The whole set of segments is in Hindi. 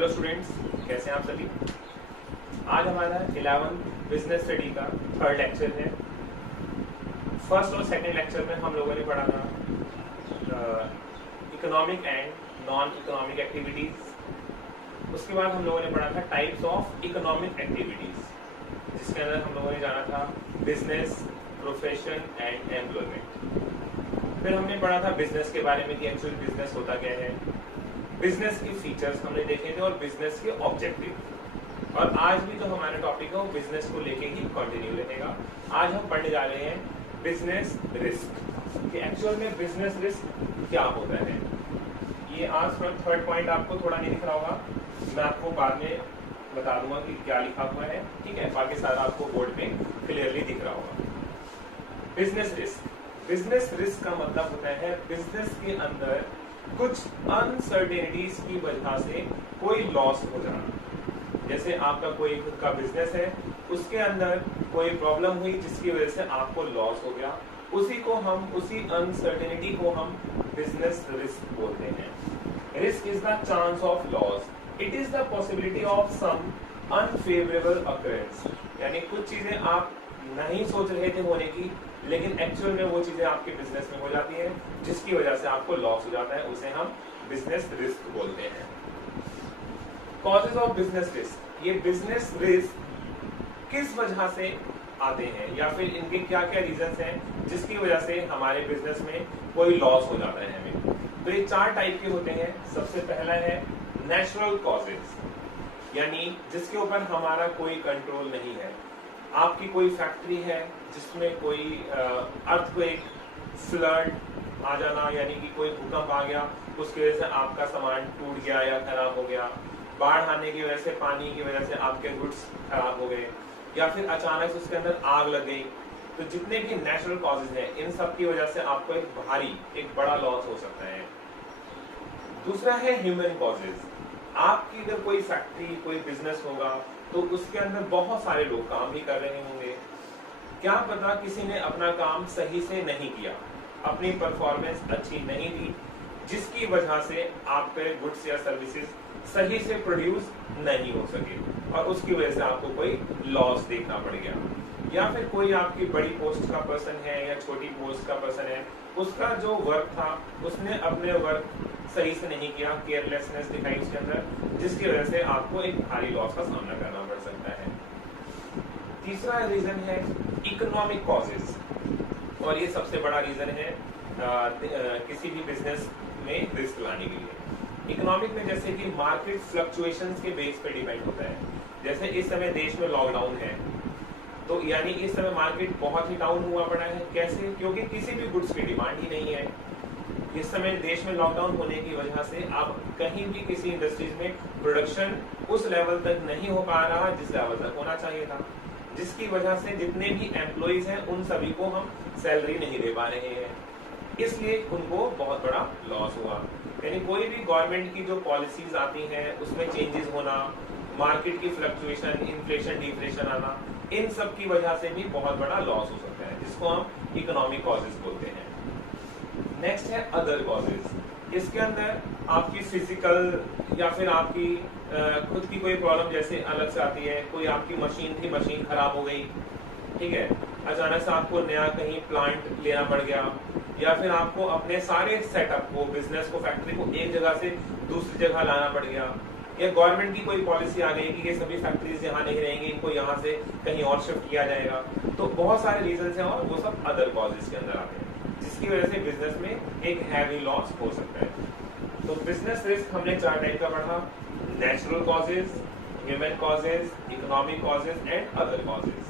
हेलो स्टूडेंट्स, कैसे हैं आप सभी। आज हमारा 11th बिजनेस स्टडी का थर्ड लेक्चर है। फर्स्ट और सेकंड लेक्चर में हम लोगों ने पढ़ा था economic and non economic activities. उसके बाद हम लोगों ने पढ़ा था टाइप्स ऑफ इकोनॉमिक एक्टिविटीज, जिसके अंदर हम लोगों ने जाना था बिजनेस, प्रोफेशन एंड एम्प्लॉयमेंट। फिर हमने पढ़ा था बिजनेस के बारे में कि एक्चुअल बिजनेस होता क्या है, बिजनेस के फीचर्स हमने देखे थे और बिजनेस के ऑब्जेक्टिव। और आज भी जो हमारा टॉपिक है वो बिजनेस को लेके ही कंटिन्यू रहेगा। आज हम पढ़ने जा रहे हैं बिजनेस रिस्क, कि एक्चुअल में बिजनेस रिस्क क्या होता है। ये आज का थर्ड पॉइंट आपको थोड़ा नहीं दिख रहा होगा, मैं आपको बाद में बता दूंगा कि क्या लिखा हुआ है, ठीक है। बाकी सारा आपको बोर्ड पे क्लियरली दिख रहा होगा। बिजनेस रिस्क का मतलब होता है बिजनेस के अंदर कुछ अनसर्टेनिटीज की वजह से कोई लॉस हो जाना। जैसे आपका कोई खुद का बिजनेस है, उसके अंदर कोई प्रॉब्लम हुई जिसकी वजह से आपको लॉस हो गया, उसी अनसर्टेनिटी को हम बिजनेस रिस्क बोलते हैं। Risk is the chance of loss, it is the possibility of some unfavourable occurrence. यानी कुछ चीजें आप नहीं सोच रहे थे होने की, लेकिन एक्चुअल में वो चीजें आपके बिजनेस में हो जाती है जिसकी वजह से आपको लॉस हो जाता है, उसे हम बिजनेस रिस्क बोलते हैं। कॉजेज ऑफ बिजनेस रिस्क, ये बिजनेस रिस्क किस वजह से आते हैं या फिर इनके क्या क्या रीजंस हैं जिसकी वजह से हमारे बिजनेस में कोई लॉस हो जाता है हमें। तो ये 4 टाइप के होते हैं। सबसे पहला है नेचुरल कॉजेज, यानी जिसके ऊपर हमारा कोई कंट्रोल नहीं है। आपकी कोई फैक्ट्री है जिसमें कोई अर्थक्वेक, फ्लड आ जाना, यानी कि कोई भूकंप आ गया, उसकी वजह से आपका सामान टूट गया या खराब हो गया, बाढ़ आने की वजह से, पानी की वजह से आपके गुड्स खराब हो गए, या फिर अचानक से उसके अंदर आग लग गई। तो जितने भी नेचुरल कॉजेज हैं, इन सब की वजह से आपको एक बड़ा लॉस हो सकता है। दूसरा है ह्यूमन कॉजेज। आपकी अगर कोई फैक्ट्री, कोई बिजनेस होगा तो उसके अंदर बहुत सारे लोग काम भी कर रहे होंगे। क्या पता किसी ने अपना काम सही से नहीं किया, अपनी परफॉर्मेंस अच्छी नहीं दी, जिसकी वजह से आपके गुड्स या सर्विसेज सही से प्रोड्यूस नहीं हो सके और उसकी वजह से आपको कोई लॉस देखना पड़ गया। या फिर कोई आपकी बड़ी पोस्ट का पर्सन है या छोटी पोस्ट का पर्सन है, उसका जो वर्क था उसने अपने वर्क सही से नहीं किया, केयरलेसनेस दिखाई उसके अंदर, जिसकी वजह से आपको एक भारी लॉस का सामना करना पड़ सकता है। तीसरा रीजन है इकोनॉमिक कॉजेज, और ये सबसे बड़ा रीजन है किसी भी बिजनेस में रिस्क लाने के लिए। इकोनॉमिक में जैसे कि मार्केट फ्लक्चुएशंस के बेस पे डिपेंड होता है। जैसे इस समय देश में लॉकडाउन है, तो यानी इस समय मार्केट बहुत ही डाउन हुआ पड़ा है। कैसे? क्योंकि किसी भी गुड्स की डिमांड ही नहीं है। इस समय देश में लॉकडाउन होने की वजह से अब कहीं भी किसी इंडस्ट्रीज में प्रोडक्शन उस लेवल तक नहीं हो पा रहा जिस लेवल तक होना चाहिए था, जिसकी वजह से जितने भी एम्प्लॉइज हैं उन सभी को हम सैलरी नहीं दे पा रहे हैं, इसलिए उनको बहुत बड़ा लॉस हुआ। यानी कोई भी गवर्नमेंट की जो पॉलिसीज आती हैं उसमें चेंजेस होना, मार्केट की फ्लक्चुएशन, इन्फ्लेशन, डिफ्लेशन आना, इन सब की वजह से भी बहुत बड़ा लॉस हो सकता है, जिसको हम इकोनॉमिक कॉजेज बोलते हैं। नेक्स्ट है अदर कॉजेज। इसके अंदर आपकी फिजिकल या फिर आपकी खुद की कोई प्रॉब्लम जैसे अलग से आती है। कोई आपकी मशीन थी, मशीन खराब हो गई, ठीक है, अचानक से आपको नया कहीं प्लांट लेना पड़ गया, या फिर आपको अपने सारे सेटअप को, बिजनेस को, फैक्ट्री को एक जगह से दूसरी जगह लाना पड़ गया, या गवर्नमेंट की कोई पॉलिसी आ गई कि ये सभी फैक्ट्रीज यहाँ नहीं रहेंगी, इनको यहाँ से कहीं और शिफ्ट किया जाएगा। तो बहुत सारे रीजन हैं और वो सब अदर कॉजेज के अंदर आते हैं, जिसकी वजह से बिजनेस में एक हैवी लॉस हो सकता है। तो बिजनेस रिस्क हमने 4 टाइप का पढ़ा: natural causes, human causes, economic causes and other causes.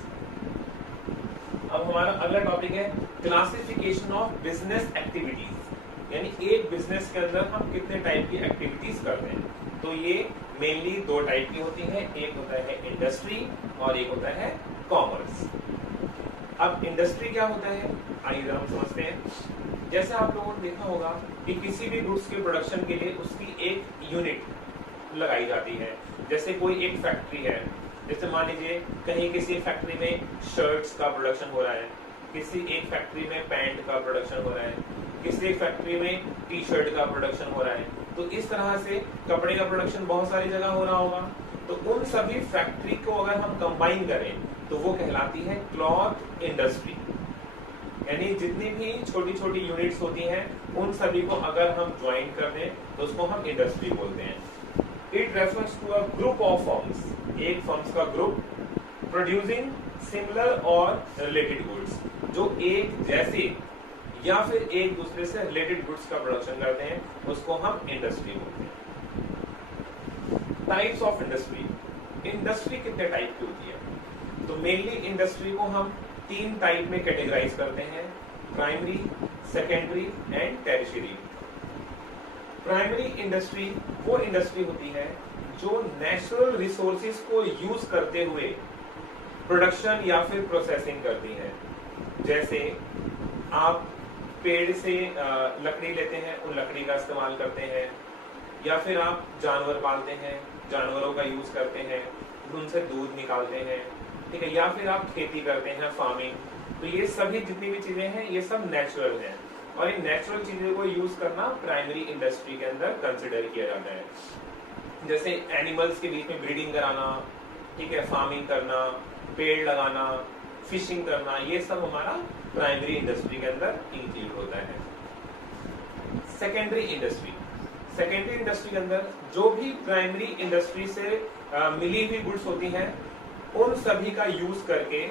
अब हमारा अगला टॉपिक है क्लासिफिकेशन ऑफ बिजनेस एक्टिविटीज, यानी एक बिजनेस के अंदर हम कितने टाइप की एक्टिविटीज करते हैं। तो ये मेनली 2 टाइप की होती है, एक होता है इंडस्ट्री और एक होता है कॉमर्स। अब इंडस्ट्री क्या होता है, आइए हम समझते हैं। जैसे आप लोगों ने देखा होगा कि किसी भी गुड्स के प्रोडक्शन के लिए उसकी एक यूनिट लगाई जाती है। जैसे कोई एक फैक्ट्री है, जैसे मान लीजिए कहीं किसी फैक्ट्री में शर्ट्स का प्रोडक्शन हो रहा है, किसी एक फैक्ट्री में पैंट का प्रोडक्शन हो रहा है, किसी एक फैक्ट्री में टी शर्ट का प्रोडक्शन हो रहा है। तो इस तरह से कपड़े का प्रोडक्शन बहुत सारी जगह हो रहा होगा, तो उन सभी फैक्ट्री को अगर हम कंबाइन करें तो वो कहलाती है क्लॉथ इंडस्ट्री। यानी जितनी भी छोटी छोटी यूनिट्स होती हैं उन सभी को अगर हम ज्वाइन कर दें तो उसको हम इंडस्ट्री बोलते हैं। It refers to a group of firms, एक फर्म्स का ग्रुप प्रोड्यूसिंग सिमिलर और रिलेटेड गुड्स, जो एक जैसे या फिर एक दूसरे से रिलेटेड गुड्स का प्रोडक्शन करते हैं, उसको हम इंडस्ट्री बोलते हैं। टाइप्स ऑफ इंडस्ट्री, इंडस्ट्री कितने टाइप की होती है? तो मेनली इंडस्ट्री को हम 3 टाइप में कैटेगराइज करते हैं, primary, secondary and tertiary. Primary industry वो इंडस्ट्री होती है जो नेचुरल रिसोर्सेज को यूज करते हुए प्रोडक्शन या फिर प्रोसेसिंग करती है। जैसे आप पेड़ से लकड़ी लेते हैं, उन लकड़ी का इस्तेमाल करते हैं, या फिर आप जानवर पालते हैं, जानवरों का यूज करते हैं, उनसे दूध निकालते हैं, ठीक है, या फिर आप खेती करते हैं, फार्मिंग। तो ये सभी जितनी भी चीजें हैं ये सब नेचुरल हैं, और इन नेचुरल चीजों को यूज करना प्राइमरी इंडस्ट्री के अंदर कंसिडर किया जाता है। जैसे एनिमल्स के बीच में ब्रीडिंग कराना, ठीक है, फार्मिंग करना, पेड़ लगाना, फिशिंग करना, ये सब हमारा प्राइमरी इंडस्ट्री के अंदर इंक्लूड होता है। सेकेंडरी इंडस्ट्री, सेकेंडरी इंडस्ट्री के अंदर जो भी प्राइमरी इंडस्ट्री से मिली हुई गुड्स होती हैं उन सभी का यूज करके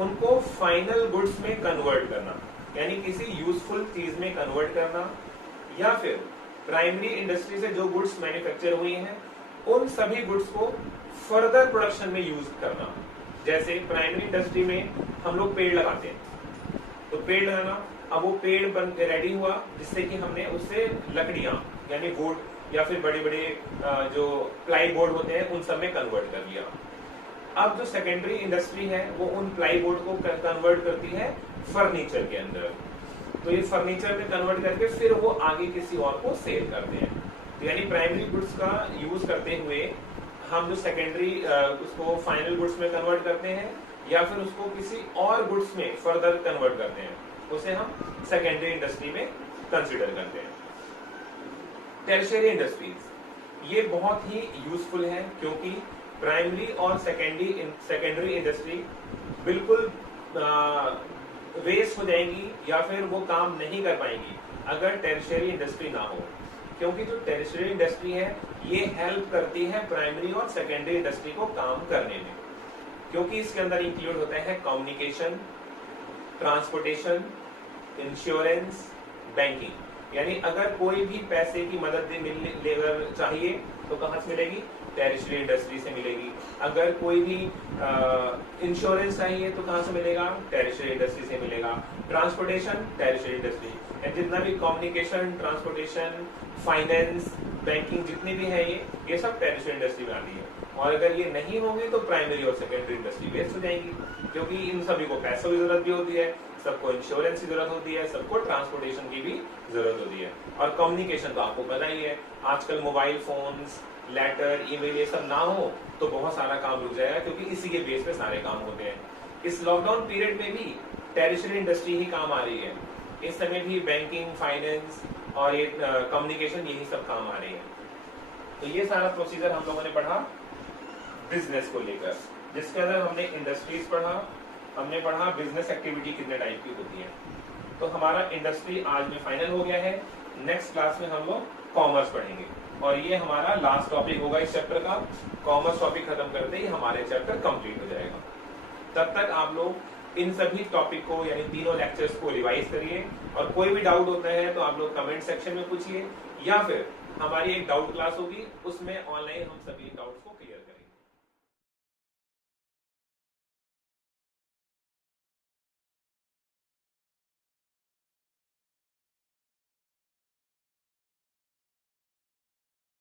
उनको फाइनल गुड्स में कन्वर्ट करना, यानी किसी यूजफुल चीज में कन्वर्ट करना, या फिर प्राइमरी इंडस्ट्री से जो गुड्स मैन्युफैक्चर हुई हैं उन सभी गुड्स को फर्दर प्रोडक्शन में यूज करना। जैसे प्राइमरी इंडस्ट्री में हम लोग पेड़ लगाते हैं, तो पेड़ लगाना, अब वो पेड़ बन रेडी हुआ जिससे कि हमने उससे लकड़ियां यानी वुड या फिर बड़े बड़े जो प्लाई बोर्ड होते हैं उन सब में कन्वर्ट कर लिया। अब जो सेकेंडरी इंडस्ट्री है वो उन प्लाई बोर्ड को कन्वर्ट करती है फर्नीचर के अंदर, तो ये फर्नीचर में कन्वर्ट करके फिर वो आगे किसी और को सेल करते हैं। तो यानी प्राइमरी गुड्स का यूज करते हुए हम जो सेकेंडरी उसको फाइनल गुड्स में कन्वर्ट करते हैं या फिर उसको किसी और गुड्स में फर्दर कन्वर्ट करते हैं, उसे हम सेकेंडरी इंडस्ट्री में कंसिडर करते हैं। टर्शियरी इंडस्ट्रीज ये बहुत ही यूजफुल है क्योंकि प्राइमरी और सेकेंडरी इंडस्ट्री बिल्कुल वेस्ट हो जाएगी या फिर वो काम नहीं कर पाएंगी अगर टर्शियरी इंडस्ट्री ना हो, क्योंकि जो टर्शियरी इंडस्ट्री है ये हेल्प करती है प्राइमरी और सेकेंडरी इंडस्ट्री को काम करने में, क्योंकि इसके अंदर इंक्लूड होता है कम्युनिकेशन, ट्रांसपोर्टेशन, इंश्योरेंस, बैंकिंग। यानी अगर कोई भी पैसे की मदद लेकर चाहिए तो कहाँ से मिलेगी? टर्शियरी इंडस्ट्री से मिलेगी। अगर कोई भी इंश्योरेंस चाहिए तो कहाँ से मिलेगा? टर्शियरी इंडस्ट्री से मिलेगा। ट्रांसपोर्टेशन टर्शियरी इंडस्ट्री, जितना भी कम्युनिकेशन, ट्रांसपोर्टेशन, फाइनेंस, बैंकिंग जितनी भी है ये सब टर्शियरी इंडस्ट्री में आती है। और अगर ये नहीं होंगे तो प्राइमरी और सेकेंडरी इंडस्ट्री वेस्ट हो जाएंगी, क्योंकि इन सभी को पैसों की जरूरत भी होती है, सबको इंश्योरेंस की जरूरत होती है, सबको ट्रांसपोर्टेशन की भी जरूरत होती है। और कम्युनिकेशन तो आपको पता ही है, आजकल मोबाइल फोन्स, लेटर, ईमेल ये सब ना हो तो बहुत सारा काम रुक जाएगा, क्योंकि इसी के बेस पे सारे काम होते हैं। इस लॉकडाउन पीरियड में भी टर्शियरी इंडस्ट्री ही काम आ रही है। इस समय भी बैंकिंग, फाइनेंस और ये कम्युनिकेशन यही सब काम आ रही है। तो ये सारा प्रोसीजर हम लोगों ने पढ़ा बिजनेस को लेकर, जिसके अंदर हमने इंडस्ट्रीज पढ़ा, हमने पढ़ा बिजनेस एक्टिविटी कितने टाइप की होती है। तो हमारा इंडस्ट्री आज में फाइनल हो गया है। नेक्स्ट क्लास में हम लोग कॉमर्स पढ़ेंगे और ये हमारा लास्ट टॉपिक होगा इस चैप्टर का। कॉमर्स टॉपिक खत्म करते ही हमारे चैप्टर कंप्लीट हो जाएगा। तब तक आप लोग इन सभी टॉपिक को यानी तीनों लेक्चर्स को रिवाइज करिए, और कोई भी डाउट होता है तो आप लोग कमेंट सेक्शन में पूछिए, या फिर हमारी एक डाउट क्लास होगी उसमें ऑनलाइन हम सभी डाउट्स को क्लियर